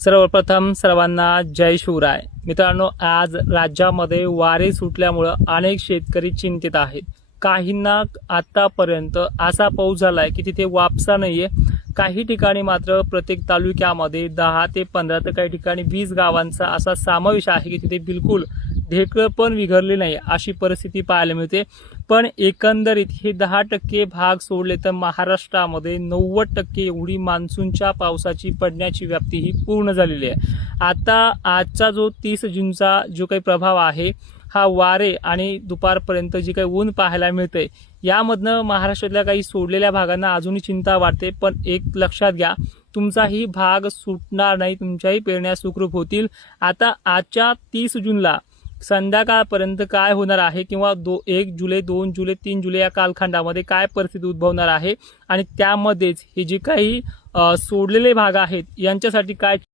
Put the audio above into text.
सर्वप्रथम सर्वांना जय शिवराय। मित्रांनो, आज राज्यामध्ये वारे सुटल्यामुळे अनेक शेतकरी चिंतित आहेत। काहींना आतापर्यंत असा पाऊस झालाय की तिथे वापसा नाहीये। काही ठिकाणी मात्र प्रत्येक तालुक्यामध्ये 10 ते 15 तर काही ठिकाणी 20 गावांचा असा समावेश आहे की तिथे बिलकुल ढेकळं पण विघरले नाही अशी परिस्थिती पाहायला मिळते। पण एकंदरीत हे 10% भाग सोडले तर महाराष्ट्रामध्ये 90% एवढी मान्सूनच्या पावसाची पडण्याची व्याप्ती ही पूर्ण झालेली आहे। आता आजचा जो 30 जूनचा जो काही प्रभाव आहे हा वारे आणि दुपारपर्यंत जी काही ऊन पाहायला मिळते यामधनं महाराष्ट्रातल्या काही सोडलेल्या भागांना अजूनही चिंता वाटते। पण एक लक्षात घ्या, तुमचाही भाग सुटणार नाही, तुमच्याही पेरण्या सुखरूप होतील। आता आजच्या 30 जूनला संध्याकाळपर्यंत काय होणार आहे किंवा 1 जुलै 2 जुलै 3 जुलै या कालखंडामध्ये काय परिस्थिती उद्भवणार आहे आणि त्यामध्येच हे जे काही सोडलेले भाग आहेत यांच्यासाठी काय